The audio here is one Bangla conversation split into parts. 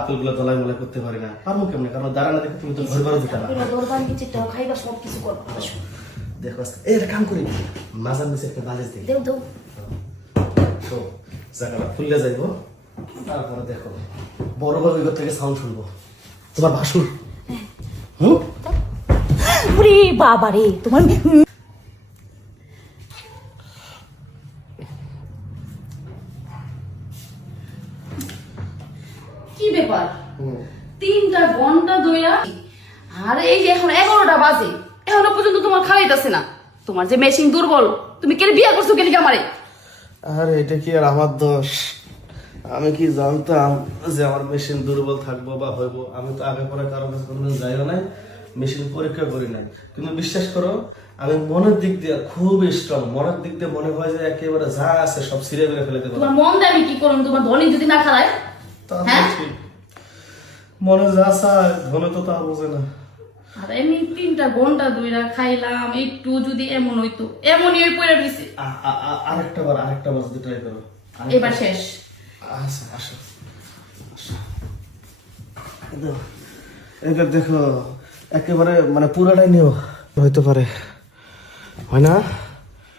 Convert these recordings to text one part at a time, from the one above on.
আপেলগুলো দলাই মলাই করতে পারি না, পারবো কেমনে? কারণ দাঁড়ানো দেখে তুমি তো ঘর বারো দিতে না। খাইবা সব কিছু করবো। দেখো এই কাম করি, মাজার নিচে একটা বালিশ দিই, দেও দেও তো জায়গাটা খুললে যাইবো। তারপরে দেখো বড় বড় ওই থেকে সাউন্ড শুনবো, তোমার ভাসুর। ওরে বাবা রে, তোমার কি ব্যাপার? 3টা ঘন্টা ধইরা, আর এই যে এখন 11টা বাজে, এখনো পর্যন্ত তোমার খাওয়াইতাছে না। তোমার যে মেশিন দুর্বল, তুমি কেন বিয়া করছো কেন আমারে? আরে এটা কি আর আমার দোষ? আমি কি জানতাম যে আমার মেশিন দুর্বল থাকবো বা হইব? আমি তো আগে পরে কারো কাছে কোনোদিন যাইও নাই, মেশিন পরীক্ষা করি নাই। কিন্তু বিশ্বাস করো, আমি মনের দিক দিয়ে খুব স্ট্রং। মনের দিক দিয়ে মনে হয় যে একেবারে যা আছে সব ছিঁড়ে বেড়ে ফেলে দেবো। তোমার মন দিয়ে আমি কি করব? তোমার ধনী যদি না খারায়, হ্যাঁ? মনে যা চায় ধনে তো তা বোঝে না। আর আমি 3টা ঘন্টা ধইরা খাইলাম, একটু যদি এমন হইতো, এমনই হই পড়ে রইছে। আরেকটা বার যদি ট্রাই করো। এবার শেষ। আচ্ছা আসো, এবার দেখো একেবারে মানে পুরাটাই নিও, হইতে পারে, হয় না?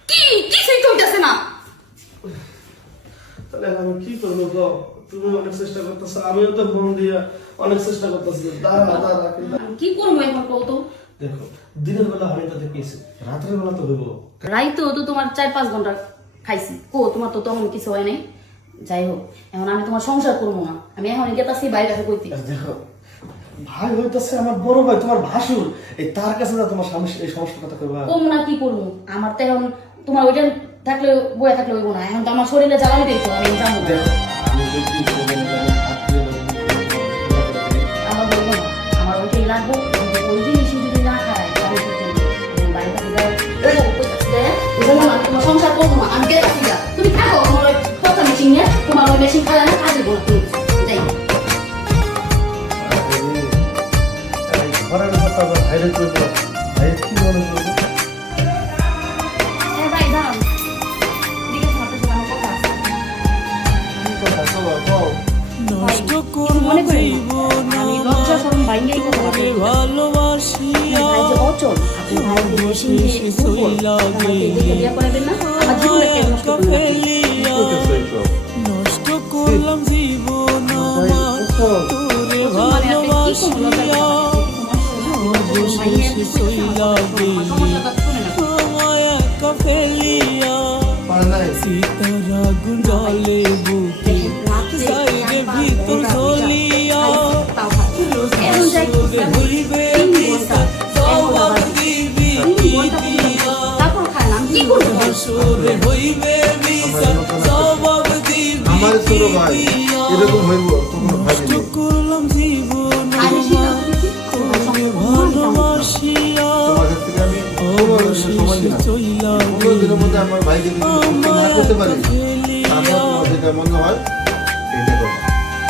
কি কিছুই চলতেছে না। তাহলে আমি কি করবো গো? তুমি অনেক চেষ্টা করতেছো, আমিও তো মন দিয়ে অনেক চেষ্টা করতেছি। কি করবো এখন কত? দেখো দিনের বেলা আমি তো দেখেছি, রাতের বেলা তো হইব। রাইতেও তো তোমার 4-5 ঘন্টা খাইছি, তোমার তো তখন কিছু হয় নাই। যাই হোক, এখন আমি তোমার সংসার করবো না, আমি এখন গেতাছি বাইরে কাছে কইতে। দেখো ভাই হইতাছে আমার বড় ভাই, তোমার ভাসুর, এই তার কাছে না তোমার স্বামী এই সমস্যার কথা কইবা? কম না কি করবো? আমার তো এখন তোমার ওইটা থাকলে বয়ে থাকলে হইব না, এখন তো আমার শরীরে জ্বালানি দিতে আমি জানো। দেখো আমি যদি আমার বলবো না, আমার ওইটাই লাগবো। ওই জিনিসই যদি না খায় তাহলে কি করবো? বাইরে কাছে তোমার সংসার করবো না, আমি গেতাছি যা। তুমি থাকো আমার ওই কথা মেশিন নিয়ে, তোমার ওই মেশিন খায় না কাজে বলো তুমি। যাই ঘরের কথা ভাইরে করবো, ভাই কি মনে করবো? ভাই দাঁড়ান, দিকে তোমার সাথে আমার কথা আছে। নষ্ট করব জীবন আমি লজ্জা শরম বাইঙ্গেই কথা বলি। ভালোবাসি ভাই যে অচল, আপনি ভাই যে মেশিন দিয়ে দুর্বল, আমাকে দেখে বিয়ে করাবেন না? আমার জীবনে কেন নষ্ট করবেন না? নষ্ট করলাম জীবন আমার তোরে ভালোবাসিয়া অবশেষে সইলা গেলি আমায় একা ফেলিয়া সীতার আগুন জ্বলে বুকে সাইরে ভিতর জ্বলিয়া রসুরে হইবে বিচার জবাব দিবি কি দিয়া রসুরে হইবে বিচার জবাব দিবি আমার ছোট ভাই এরকম হইব নষ্ট করলাম জীবন আমার তোরে ভালোবাসিয়া অবশেষে চইলা দিনের মধ্যে আমার ভাইকে যদি না করতে পারি তারপর যেটা মনে হয় এটা করো,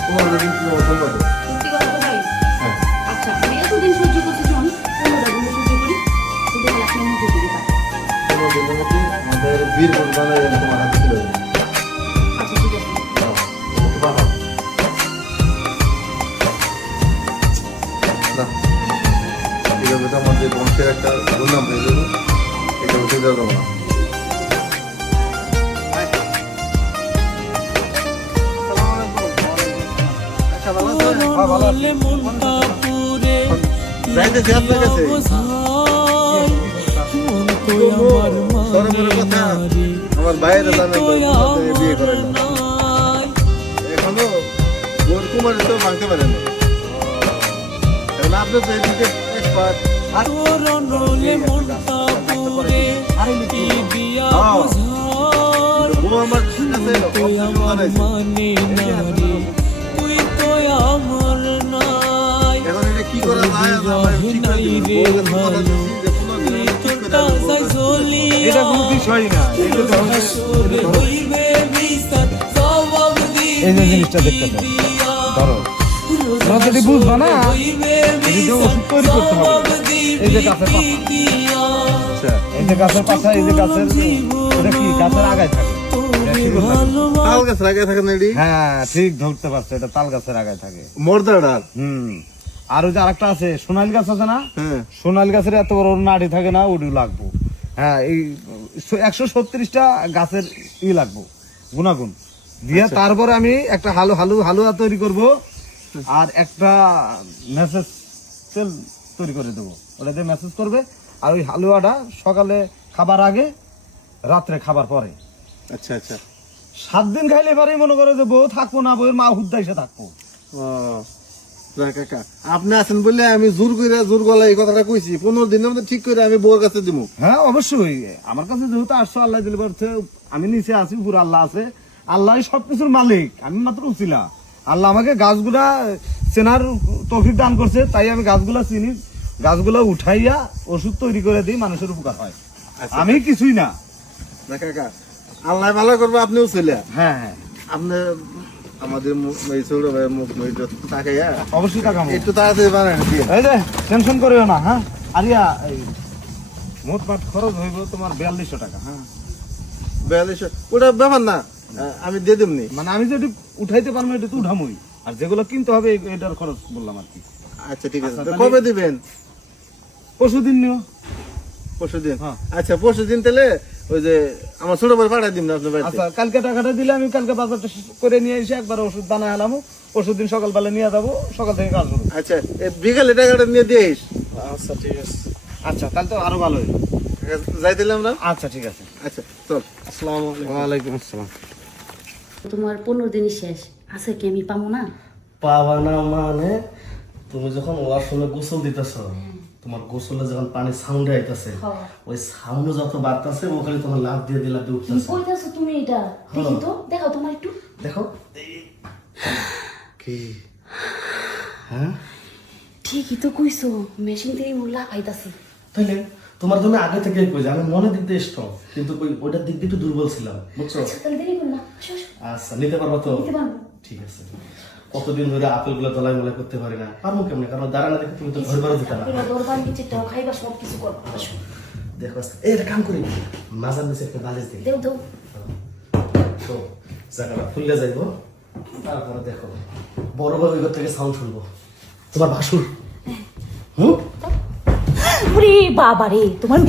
তোমার যদি সম্ভব। সত্যি কথা তো ভাই। হ্যাঁ আচ্ছা, আমি এতদিন সহ্য করতে চান, 15টা গুলো সহ্য করি, কিন্তু হলে আপনি মুখে দিতে পারেন। তোমার দিনের মধ্যে আমাদের বীর বানাই তোমার হাতে ছিল আচ্ছা ঠিক আছে। না এইভাবে তো আমাদের বংশের একটা দুর্নাম হয়ে যাবে, এটা হতে দেওয়া যাবে না। বলে মনটা পুরে যাইতেছি আপনার কাছে। মন কই আমার সরমের কথা আমার বাইরে জানে বিয়ে করে না, এখনো গোর কুমারী তো ভাঙতে পারে না। এখন আপনি তো এদিকে এক্সপার্ট। তোর নলে মনটা পুরে কি দিয়া বুঝার ও আমার তুই আমার মানে নারী তুই তো আমার নাই এখন এটা কি করা যায় আমার ঠিক করে দিবেন। বউকে তো কথা দিচ্ছি যে কোনো দিন আমি ঠিক করে দেবো। এটা কোনো বিষয় না, এটা তো এই যে জিনিসটা দেখতে পাবো ধরো তোমরা যদি বুঝবা না এদিকে ওষুধ তৈরি করতে হবে। এই যে গাছের পাতা, এই যে গাছের পাতা, এই যে গাছের এটা কি গাছের আগায় থাকে, তাল গাছ লাগাই থাকেন এডি হ্যাঁ ঠিক ধরতে পারছো, এটা তাল গাছের আগায় থাকে। মর্দাডার আর ওই যে আরেকটা আছে সোনালী গাছ আছে না, হ্যাঁ সোনালী গাছের এত বড় নাড়ি থাকে না, ওটিও লাগবো। হ্যাঁ এই 136টা গাছের লাগবো গুণাগুণ দিয়ে তারপরে আমি একটা হালুয়া তৈরি করব আর একটা মেসেজ তেল তৈরি করে দেবো, ওটা দিয়ে মেসেজ করবে। আর ওই হালুয়াটা সকালে খাবার আগে, রাত্রে খাবার পরে, আচ্ছা আচ্ছা 7 দিন খাইলে এবারেই মনে করো যে বউ থাকবো না, বউয়ের মা হুদ্দা এসে থাকবো। ও যাক কাকা আপনি আছেন বলে আমি জোর গলায় এই কথাটা কইছি, 15 দিনের মধ্যে ঠিক করে আমি বউর কাছে দিব। হ্যাঁ অবশ্যই, আমার কাছে যেহেতু আসছো আল্লাহ দিলে করছে, আমি নিচে আছি, পুরো আল্লাহ আছে, আল্লাহ সবকিছুর মালিক, আমি মাত্র উছিলা। আল্লাহ আমাকে গাছগুলা চেনার তৌফিক দান করছে, তাই আমি গাছগুলা চিনি, গাছগুলা উঠাইয়া ওষুধ তৈরি করে দিই, মানুষের উপকার হয়। আমি কিছুই না। না কাকা আল্লাহ ভালো করবো, আপনিও ছেলে। হ্যাঁ হ্যাঁ আপনি আমাদের এই ছোট ভাই মুখ তাকাইয়া অবশ্যই টাকা একটু তাড়াতাড়ি বানান দিয়ে। এই যে টেনশন করিও না। হ্যাঁ আরিয়া, এই মোটমাট খরচ হইব তোমার 4200 টাকা। হ্যাঁ 4200 ওটা ব্যাপার না, আমি দিয়ে দেবনি। মানে আমি যদি উঠাইতে পারবো এটা তো উঠামই, আর যেগুলো কিনতে হবে এটার খরচ বললাম আর কি। আচ্ছা ঠিক আছে, আচ্ছা, তো কবে দিবেন? পরশুদিন নিও। পরশুদিন? হ্যাঁ। আচ্ছা পরশুদিন তাহলে ওই যে আমার ছোট ভাই পাঠাই দিন না আপনার বাড়িতে। আচ্ছা কালকে টাকাটা দিলে আমি কালকে বাজারটা করে নিয়ে এসে একবার ওষুধ বানায় আলামো, পরশুদিন সকালবেলা নিয়ে যাবো, সকাল থেকে কাজ করবো। আচ্ছা এই বিকালে টাকাটা নিয়ে দিস। আচ্ছা ঠিক আছে। আচ্ছা তাহলে তো আরো ভালো হইলো। যাই দিলাম না। আচ্ছা ঠিক আছে। আচ্ছা চল, আসসালামু আলাইকুম। ওয়ালাইকুম আসসালাম। তোমার 15 দিনই শেষ আছে কি আমি পাবো না? পাবা না মানে তুমি যখন ওয়াশরুমে গোসল দিতেছ, তোমার গোসলে যখন পানি সাউন্ড আইতাছে, ওই সাউন্ড যত বাড়তাছে ওখানে তোমার লাভ দিয়ে দিলা দিয়ে কি উঠতেছে। কইতাছো তুমি এটা? দেখি তো, দেখাও তোমার একটু। দেখো কি, হ্যাঁ ঠিকই তো কইছো, মেশিন থেকে মুলা পাইতাছি। তাইলে তোমার জন্য আগে থেকে কই যে আমি মনে দিক দিয়ে স্ট্রং, কিন্তু কই ওটার দিক দিয়ে একটু দুর্বল ছিলাম, বুঝছো? আচ্ছা তাহলে দেরি করো না, আসো, আসো। আচ্ছা নিতে পারবো তো? নিতে পারবো। ঠিক আছে। কতদিন ধরে আপেলগুলো দলাই মলাই করতে পারি না, পারবো কেমনে? কারণ দাঁড়ানো দেখে তুমি তো ঘর বারো দিতে না। এবার দরবার নিচে টাও খাইবা, সব কিছু করো, আসো। দেখো এই একটা কাম করি, মাজার নিচে একটা বালিশ দিই, দেও দেও। তো জায়গাটা ফুললে যাইবো, তারপরে দেখো বড় ভাবে ওই থেকে সাউন্ড শুনবো, তোমার ভাসুর। হুম ওরে বাবা রে, তোমার